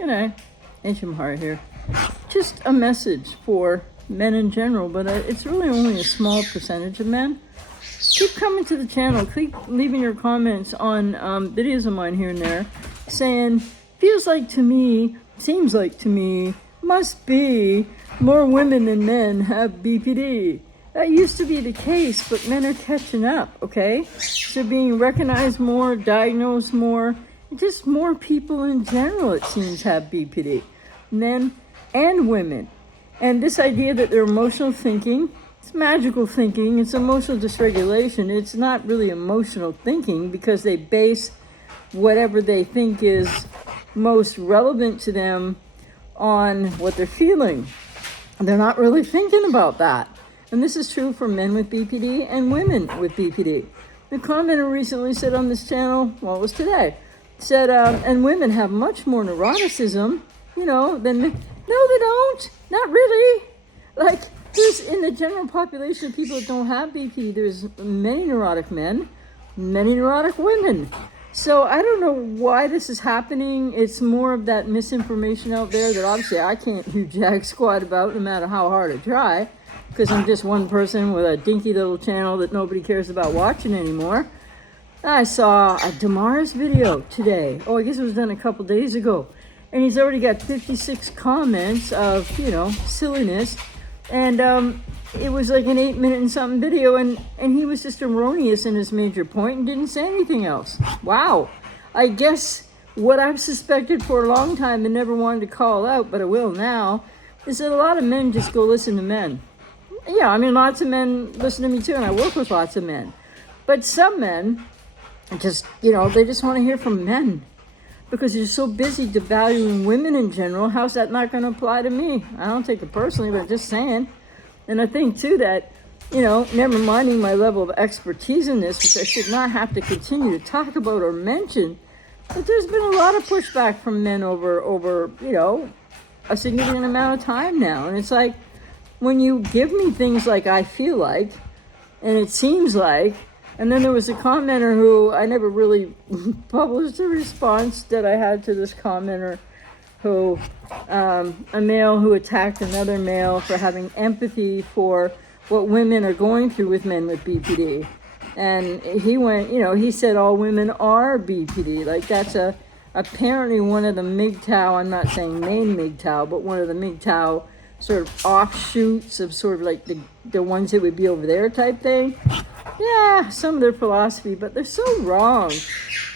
Good night. Ajmahari here. Just a message for men in general, but it's really only a small percentage of men. Keep coming to the channel. Keep leaving your comments on videos of mine here and there saying, feels like to me, seems like to me, must be more women than men have BPD. That used to be the case, but men are catching up, okay? So being recognized more, diagnosed more, just more people in general, it seems, have BPD. Men and women. And this idea that they're emotional thinking, it's magical thinking, it's emotional dysregulation. It's not really emotional thinking because they base whatever they think is most relevant to them on what they're feeling. They're not really thinking about that. And this is true for men with BPD and women with BPD. The commenter recently said on this channel, well, it was today, said, and women have much more neuroticism, than men. No, they don't. Not really. Like, there's, in the general population of people that don't have BPD, there's many neurotic men, many neurotic women. So I don't know why this is happening. It's more of that misinformation out there that obviously I can't do jack squat about no matter how hard I try, because I'm just one person with a dinky little channel that nobody cares about watching anymore. I saw a Damar's video today. Oh, I guess it was done a couple days ago. And he's already got 56 comments of, silliness. And it was like an 8-minute and something video. And he was just erroneous in his major point and didn't say anything else. Wow. I guess what I've suspected for a long time and never wanted to call out, but I will now, is that a lot of men just go listen to men. Yeah, I mean, lots of men listen to me too, and I work with lots of men. But some men just, they just want to hear from men because you're so busy devaluing women in general. How's that not going to apply to me? I don't take it personally, but just saying. And I think too that, never minding my level of expertise in this, which I should not have to continue to talk about or mention, but there's been a lot of pushback from men over, a significant amount of time now. And it's like, when you give me things like I feel like, and it seems like, and then there was a commenter who I never really published a response that I had to this commenter who, a male who attacked another male for having empathy for what women are going through with men with BPD. And he went, he said all women are BPD. Like that's apparently one of the MGTOW, I'm not saying main MGTOW, but one of the MGTOW sort of offshoots of sort of like the ones that would be over there type thing. Yeah, some of their philosophy, but they're so wrong.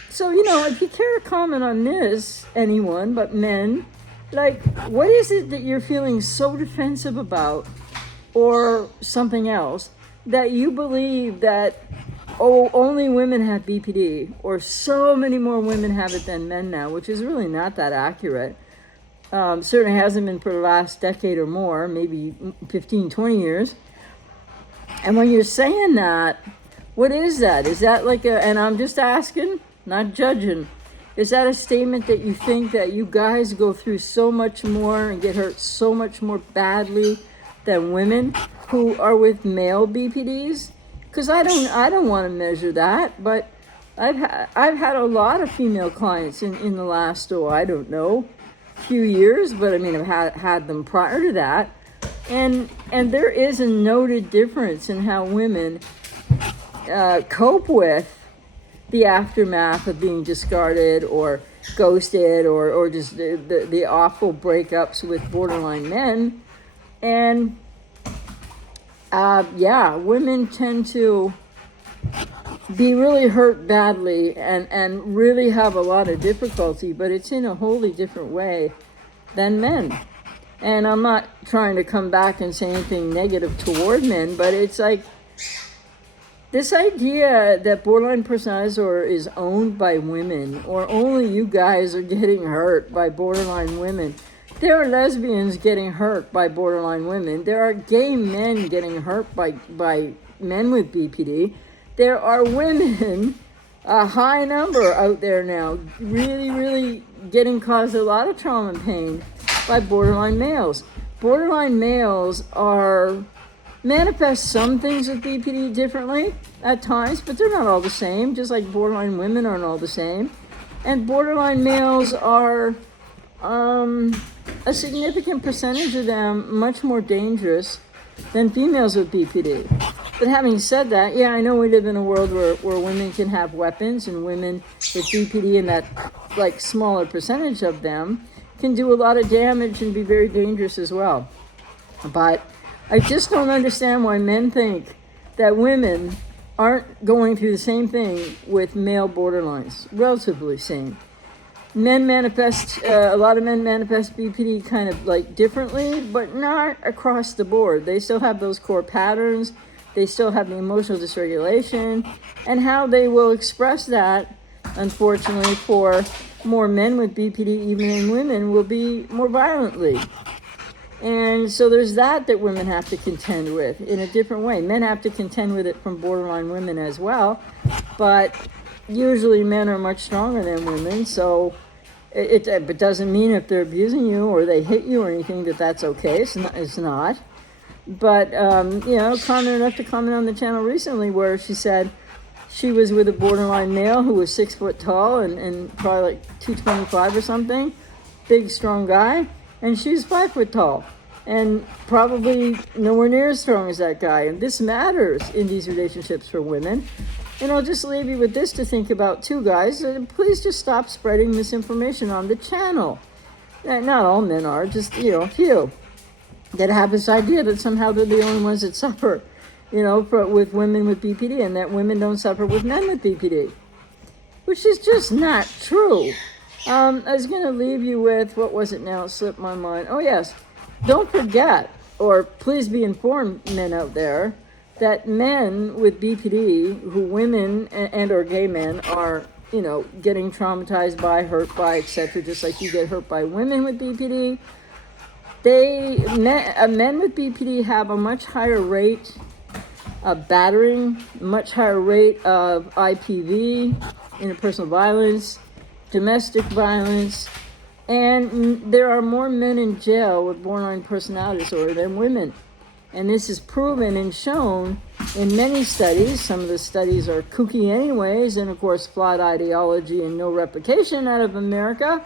So, if you care to comment on this, anyone but men, like, what is it that you're feeling so defensive about or something else that you believe that, only women have BPD or so many more women have it than men now, which is really not that accurate. Certainly hasn't been for the last decade or more, maybe 15, 20 years. And when you're saying that, what is that? Is that like and I'm just asking, not judging, is that a statement that you think that you guys go through so much more and get hurt so much more badly than women who are with male BPDs? Because I don't want to measure that, but I've had a lot of female clients in the last, few years, but I mean, I've had them prior to that. And there is a noted difference in how women cope with the aftermath of being discarded or ghosted or just the awful breakups with borderline men. And women tend to be really hurt badly and really have a lot of difficulty, but it's in a wholly different way than men. And I'm not trying to come back and say anything negative toward men, but it's like this idea that borderline personality disorder is owned by women, or only you guys are getting hurt by borderline women. There are lesbians getting hurt by borderline women. There are gay men getting hurt by men with BPD. There are women, a high number out there now, really, really getting caused a lot of trauma and pain by borderline males. Borderline males manifest some things with BPD differently at times, but they're not all the same, just like borderline women aren't all the same. And borderline males are a significant percentage of them much more dangerous than females with BPD. But having said that, yeah, I know we live in a world where women can have weapons, and women with BPD, and that like smaller percentage of them, can do a lot of damage and be very dangerous as well. But I just don't understand why men think that women aren't going through the same thing with male borderlines, relatively same. A lot of men manifest BPD kind of like differently, but not across the board. They still have those core patterns. They still have the emotional dysregulation, and how they will express that, unfortunately, for more men with BPD, even in women, will be more violently. And so there's that women have to contend with in a different way. Men have to contend with it from borderline women as well, but usually men are much stronger than women, so it doesn't mean if they're abusing you or they hit you or anything that's okay. It's not. But, Connor enough to comment on the channel recently where she said she was with a borderline male who was 6 foot tall and probably like 225 or something, big, strong guy, and she's 5 foot tall and probably nowhere near as strong as that guy. And this matters in these relationships for women. And I'll just leave you with this to think about too, guys. Please just stop spreading misinformation on the channel. Not all men are, just, a few that have this idea that somehow they're the only ones that suffer, with women with BPD, and that women don't suffer with men with BPD, which is just not true. I was going to leave you with, what was it now? It slipped my mind. Oh, yes. Don't forget, or please be informed, men out there, that men with BPD, who women and or gay men are, getting traumatized by, hurt by, etc., just like you get hurt by women with BPD, men with BPD have a much higher rate of battering, much higher rate of IPV, interpersonal violence, domestic violence, and there are more men in jail with borderline personality disorder than women. And this is proven and shown in many studies. Some of the studies are kooky anyways, and of course flawed ideology and no replication out of America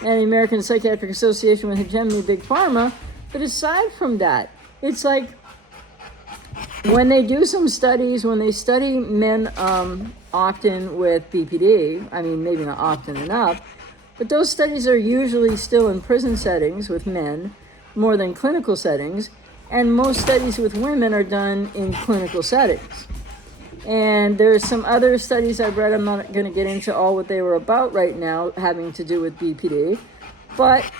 and the American Psychiatric Association with hegemony big pharma. But aside from that, it's like when they do some studies, when they study men often with BPD, I mean maybe not often enough, but those studies are usually still in prison settings with men more than clinical settings. And most studies with women are done in clinical settings. And there's some other studies I've read, I'm not going to get into all what they were about right now, having to do with BPD. But,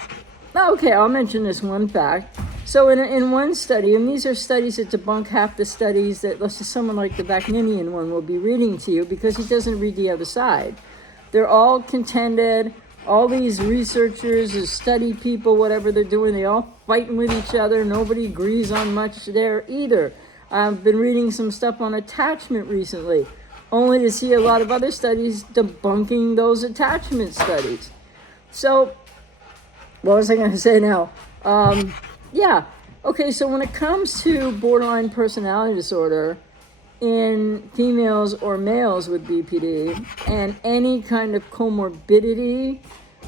okay, I'll mention this one fact. So in one study, and these are studies that debunk half the studies that, let's just someone like the Bachninian one will be reading to you, because he doesn't read the other side. They're all contended. All these researchers, study people, whatever they're doing, they all fighting with each other. Nobody agrees on much there either. I've been reading some stuff on attachment recently, only to see a lot of other studies debunking those attachment studies. So, what was I going to say now? Okay, so when it comes to borderline personality disorder in females or males with BPD and any kind of comorbidity,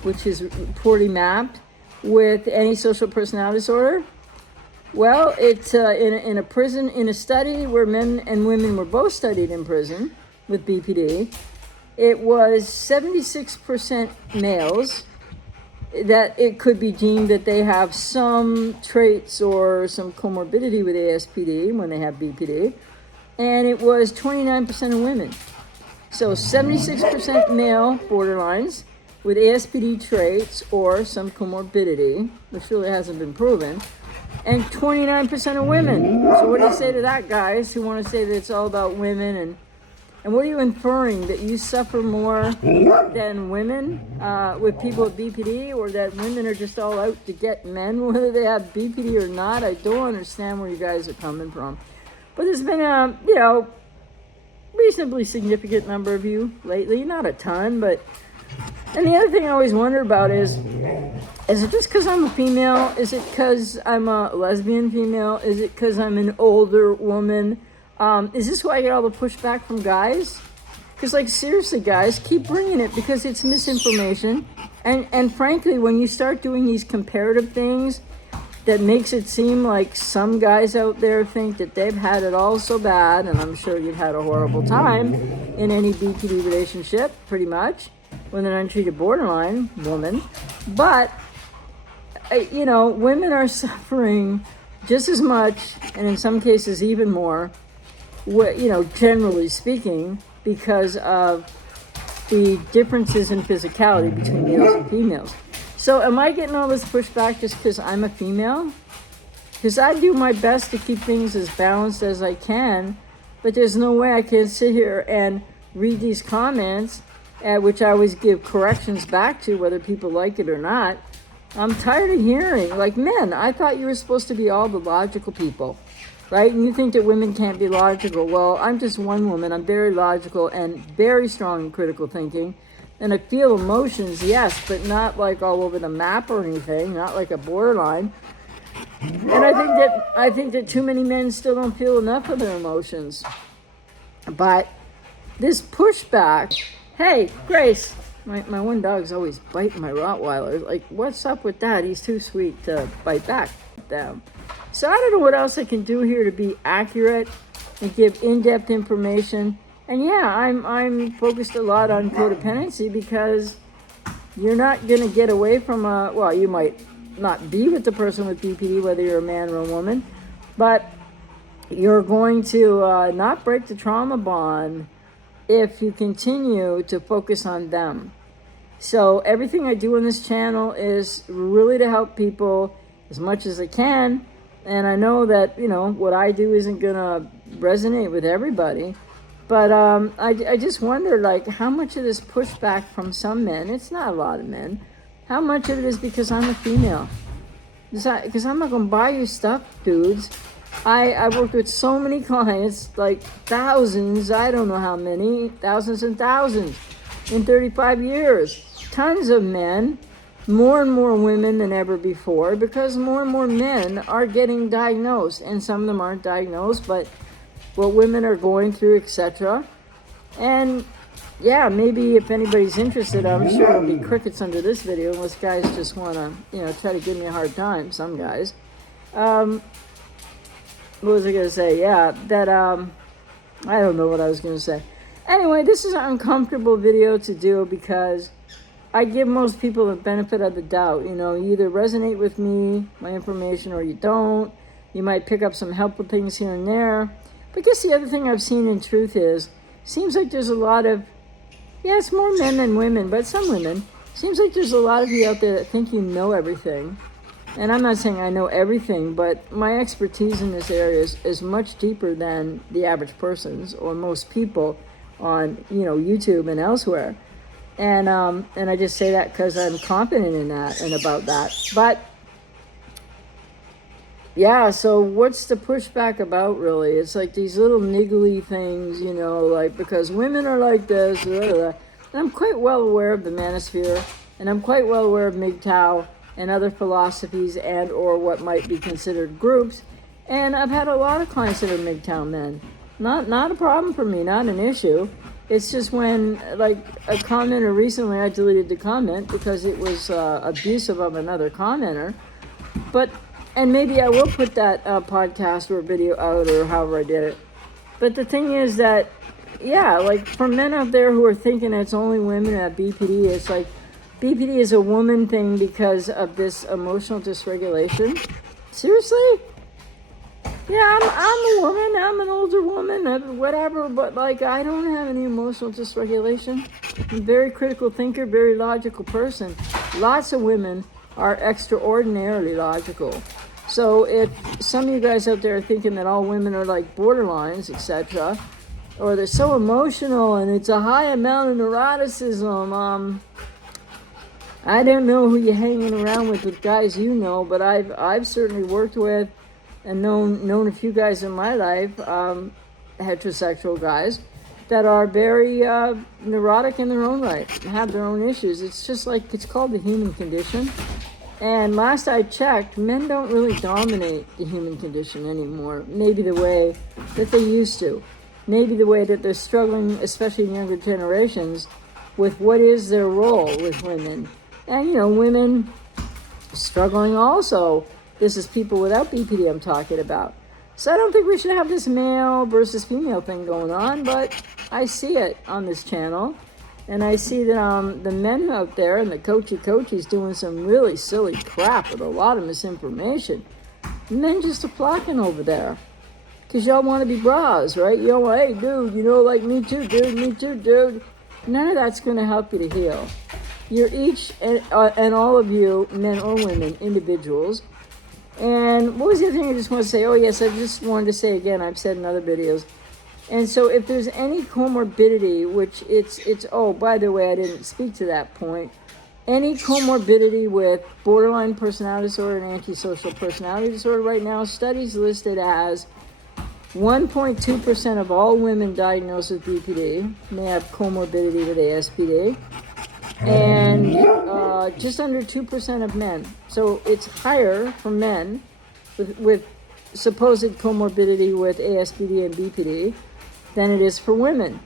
which is poorly mapped with any social personality disorder, well, it's in a study where men and women were both studied in prison with BPD, it was 76% males that it could be deemed that they have some traits or some comorbidity with ASPD when they have BPD, and it was 29% of women. So 76% male borderlines with ASPD traits or some comorbidity, which really hasn't been proven, and 29% of women. So what do you say to that, guys, who want to say that it's all about women? And what are you inferring? That you suffer more than women with people with BPD, or that women are just all out to get men, whether they have BPD or not? I don't understand where you guys are coming from. But there's been a, reasonably significant number of you lately. Not a ton, but... And the other thing I always wonder about is it just because I'm a female? Is it because I'm a lesbian female? Is it because I'm an older woman? Is this why I get all the pushback from guys? Because, seriously, guys, keep bringing it, because it's misinformation. And frankly, when you start doing these comparative things, that makes it seem like some guys out there think that they've had it all so bad, and I'm sure you've had a horrible time in any BPD relationship, pretty much, with an untreated borderline woman. But, women are suffering just as much, and in some cases even more, generally speaking, because of the differences in physicality between males and females. So am I getting all this pushback just because I'm a female? Because I do my best to keep things as balanced as I can, but there's no way I can sit here and read these comments, which I always give corrections back to, whether people like it or not. I'm tired of hearing, like, men, I thought you were supposed to be all the logical people, right? And you think that women can't be logical. Well, I'm just one woman. I'm very logical and very strong in critical thinking. And I feel emotions, yes, but not like all over the map or anything, not like a borderline. And I think that too many men still don't feel enough of their emotions. But this pushback, hey, Grace, my one dog's always biting my Rottweiler. Like, what's up with that? He's too sweet to bite back at them. So I don't know what else I can do here to be accurate and give in-depth information. And yeah, I'm focused a lot on codependency because you're not going to get away from you might not be with the person with BPD, whether you're a man or a woman, but you're going to not break the trauma bond if you continue to focus on them. So everything I do on this channel is really to help people as much as I can. And I know that, what I do isn't going to resonate with everybody. But I just wonder, like, how much of this pushback from some men, it's not a lot of men, how much of it is because I'm a female? Because I'm not going to buy you stuff, dudes. I've worked with so many clients, like thousands, I don't know how many, thousands and thousands in 35 years. Tons of men, more and more women than ever before, because more and more men are getting diagnosed, and some of them aren't diagnosed, but what women are going through, etc. And yeah, maybe if anybody's interested, I'm sure there'll be crickets under this video unless guys just want to, try to give me a hard time, some guys. What was I going to say? Yeah, that, I don't know what I was going to say. Anyway, this is an uncomfortable video to do because I give most people the benefit of the doubt. You either resonate with me, my information, or you don't. You might pick up some helpful things here and there. But I guess the other thing I've seen in truth seems like there's a lot of, it's more men than women, but some women, seems like there's a lot of you out there that think you know everything. And I'm not saying I know everything, but my expertise in this area is much deeper than the average person's or most people on, YouTube and elsewhere. And I just say that because I'm confident in that and about that. But yeah, so what's the pushback about, really? It's like these little niggly things, like because women are like this, blah, blah, blah. And I'm quite well aware of the manosphere, and I'm quite well aware of MGTOW and other philosophies and or what might be considered groups. And I've had a lot of clients that are MGTOW men. Not a problem for me, not an issue. It's just when, like, a commenter recently, I deleted the comment because it was abusive of another commenter. And maybe I will put that podcast or video out or however I did it. But the thing is that, like for men out there who are thinking it's only women at BPD, it's like BPD is a woman thing because of this emotional dysregulation. Seriously? Yeah, I'm a woman, I'm an older woman, whatever, but like I don't have any emotional dysregulation. I'm a very critical thinker, very logical person. Lots of women are extraordinarily logical. So if some of you guys out there are thinking that all women are like borderlines, etc., or they're so emotional and it's a high amount of neuroticism, I don't know who you're hanging around with guys but I've certainly worked with and known a few guys in my life, heterosexual guys, that are very neurotic in their own right, and have their own issues. It's just like, it's called the human condition. And last I checked, men don't really dominate the human condition anymore. Maybe the way that they used to. Maybe the way that they're struggling, especially in younger generations, with what is their role with women. And, you know, women struggling also. This is people without BPD I'm talking about. So I don't think we should have this male versus female thing going on, but I see it on this channel. And I see that the men out there and the coachies doing some really silly crap with a lot of misinformation. Men just are flocking over there. Because y'all want to be bras, right? Y'all want, hey, dude, you know, like, me too, dude. None of that's going to help you to heal. You're each, and all of you, men or women, individuals. And what was the other thing I just want to say? Oh, yes, I just wanted to say again, I've said in other videos. And so if there's any comorbidity, which it's oh, by the way, I didn't speak to that point. Any comorbidity with borderline personality disorder and antisocial personality disorder right now, studies listed as 1.2% of all women diagnosed with BPD may have comorbidity with ASPD, and just under 2% of men. So it's higher for men with supposed comorbidity with ASPD and BPD than it is for women.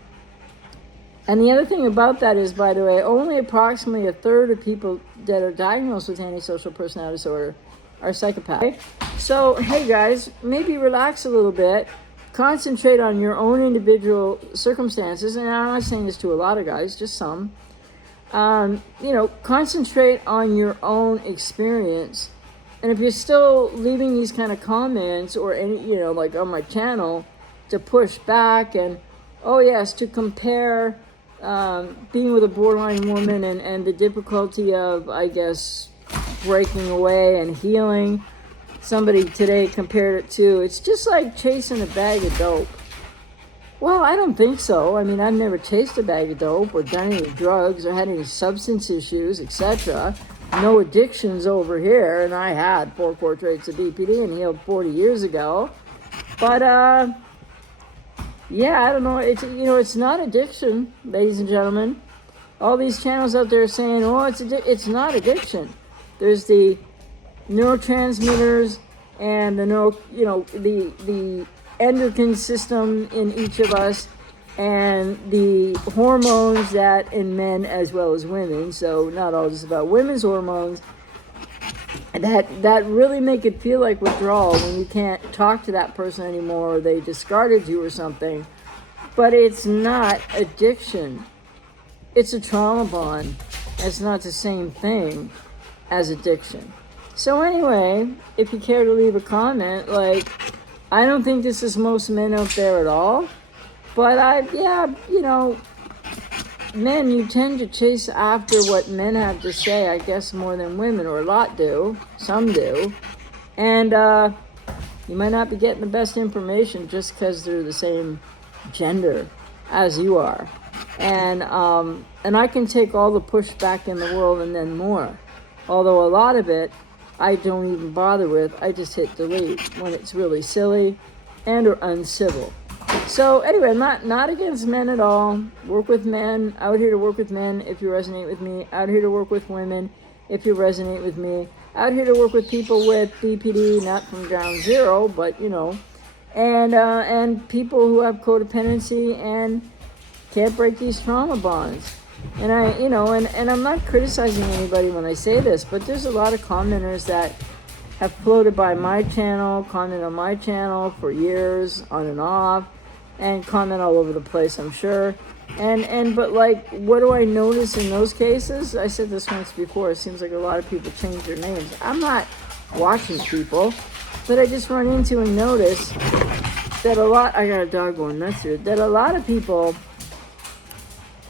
And the other thing about that is, by the way, only approximately a third of people that are diagnosed with antisocial personality disorder are psychopaths. So, hey guys, maybe relax a little bit, concentrate on your own individual circumstances, and I'm not saying this to a lot of guys, just some. You know, concentrate on your own experience. And if you're still leaving these kind of comments or any, you know, like on my channel, to push back and, oh yes, to compare being with a borderline woman and the difficulty of, I guess, breaking away and healing. Somebody today compared it to, it's just like chasing a bag of dope. Well, I don't think so. I mean, I've never chased a bag of dope or done any drugs or had any substance issues, etc. No addictions over here, and I had 4 core traits of BPD and healed 40 years ago. But, yeah, I don't know. It's, you know, it's not addiction, ladies and gentlemen. All these channels out there saying, oh, it's not addiction. There's the neurotransmitters and the the endocrine system in each of us and the hormones that in men as well as women, so not all just about women's hormones, that really make it feel like withdrawal when you can't talk to that person anymore or they discarded you or something. But it's not addiction. It's a trauma bond. It's not the same thing as addiction. So anyway, if you care to leave a comment, like, I don't think this is most men out there at all, but you know, men, you tend to chase after what men have to say, I guess, more than women, or a lot do, some do, and you might not be getting the best information just because they're the same gender as you are, and I can take all the pushback in the world and then more, although a lot of it I don't even bother with. I just hit delete when it's really silly and or uncivil. So anyway, I'm not against men at all. Work with men. Out here to work with men if you resonate with me. Out here to work with women if you resonate with me. Out here to work with people with BPD, not from ground zero, but you know, and people who have codependency and can't break these trauma bonds. And and I'm not criticizing anybody when I say this, but there's a lot of commenters that have floated by my channel, comment on my channel for years, on and off, and comment all over the place, I'm sure. But like, what do I notice in those cases? I said this once before, it seems like a lot of people change their names. I'm not watching people, but I just run into and notice that I got a dog going nuts here, that a lot of people,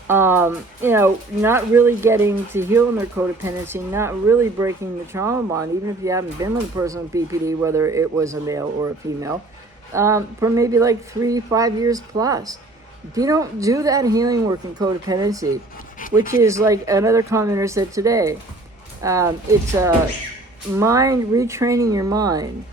not really getting to heal in their codependency, not really breaking the trauma bond, even if you haven't been with a person with BPD, whether it was a male or a female, for maybe like 3-5 years plus. If you don't do that healing work in codependency, which is like another commenter said today, it's mind, retraining your mind.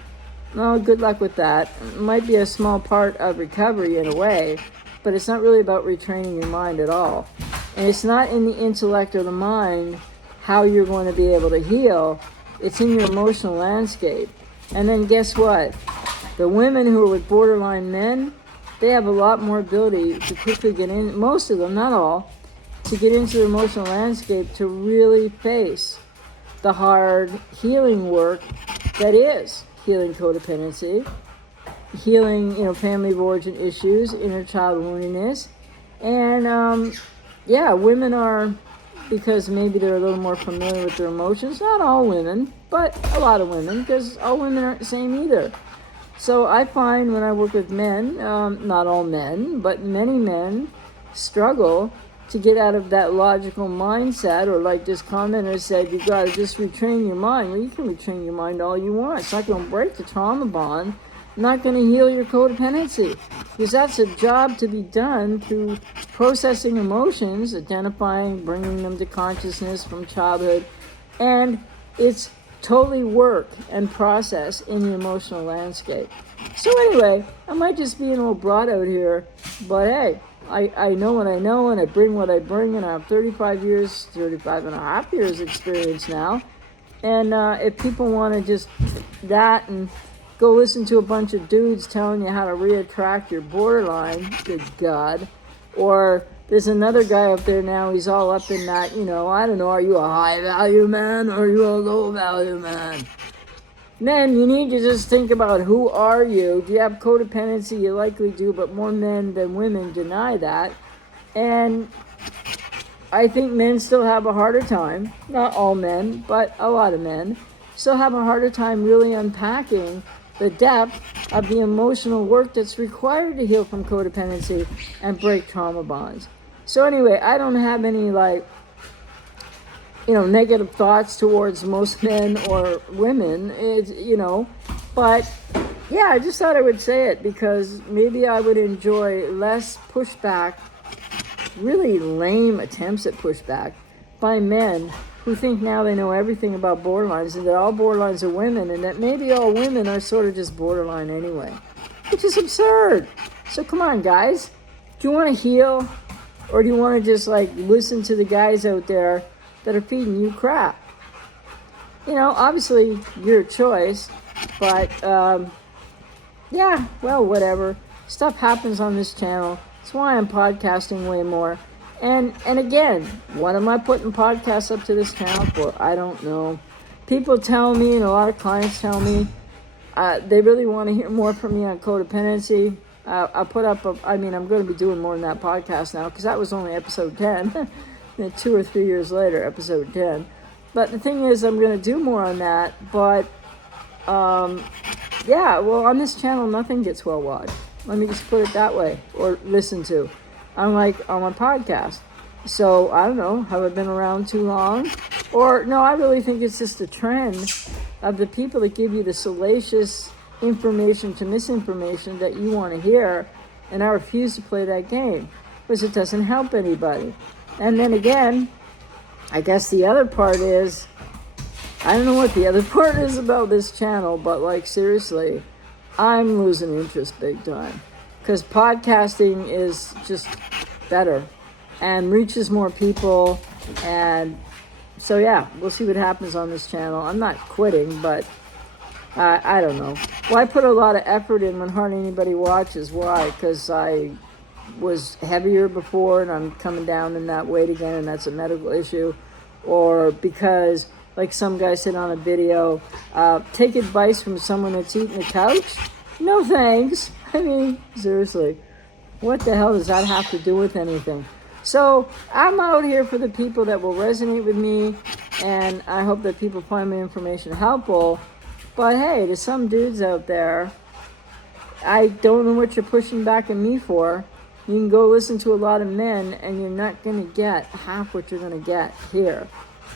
No, good luck with that. It might be a small part of recovery in a way, but it's not really about retraining your mind at all. And it's not in the intellect or the mind how you're going to be able to heal. It's in your emotional landscape. And then guess what? The women who are with borderline men, they have a lot more ability to quickly get in, most of them, not all, to get into the emotional landscape to really face the hard healing work that is healing codependency, healing, family of origin issues, inner child woundedness. And women are, because maybe they're a little more familiar with their emotions, not all women, but a lot of women, because all women aren't the same either. So I find when I work with men, not all men, but many men struggle to get out of that logical mindset, or like this commenter said, you got to just retrain your mind. Well, you can retrain your mind all you want. It's not going to break the trauma bond, not going to heal your codependency, because that's a job to be done through processing emotions, identifying, bringing them to consciousness from childhood, and it's totally work and process in the emotional landscape. So anyway, I might just be an old broad out here, but hey, I know what I know, and I bring what I bring, and I have 35 and a half years experience now. And if people want to just that and go listen to a bunch of dudes telling you how to reattract your borderline, good God. Or there's another guy up there now, he's all up in that, I don't know, are you a high value man or are you a low value man? Men, you need to just think about, who are you? Do you have codependency? You likely do, but more men than women deny that. And I think men still have a harder time, not all men, but a lot of men, still have a harder time really unpacking the depth of the emotional work that's required to heal from codependency and break trauma bonds. So anyway, I don't have any negative thoughts towards most men or women, but yeah, I just thought I would say it because maybe I would enjoy less pushback, really lame attempts at pushback by men who think now they know everything about borderlines and that all borderlines are women and that maybe all women are sort of just borderline anyway, which is absurd. So come on, guys. Do you want to heal, or do you want to just listen to the guys out there that are feeding you crap? Obviously your choice, but whatever. Stuff happens on this channel. That's why I'm podcasting way more. And again, what am I putting podcasts up to this channel for? I don't know. People tell me, and a lot of clients tell me, they really want to hear more from me on codependency. I'll put up, I'm going to be doing more than that podcast now, because that was only episode 10. 2 or 3 years later, episode 10. But the thing is, I'm going to do more on that. But, on this channel, nothing gets well watched. Let me just put it that way, or listened to. Unlike on my podcast. So, I don't know, have I been around too long? Or, no, I really think it's just a trend of the people that give you the salacious information to misinformation that you want to hear, and I refuse to play that game, because it doesn't help anybody. And then again, I guess the other part is, I don't know what the other part is about this channel, but seriously, I'm losing interest big time. Because podcasting is just better and reaches more people. And so, yeah, we'll see what happens on this channel. I'm not quitting, but I don't know. Well, I put a lot of effort in when hardly anybody watches. Why? Because I was heavier before and I'm coming down in that weight again, and that's a medical issue. Or because, like some guy said on a video, take advice from someone that's eating the couch? No thanks. I mean, seriously, what the hell does that have to do with anything? So I'm out here for the people that will resonate with me, and I hope that people find my information helpful. But hey, to some dudes out there, I don't know what you're pushing back at me for. You can go listen to a lot of men, and you're not going to get half what you're going to get here.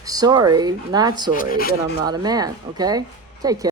Sorry, not sorry that I'm not a man, okay? Take care.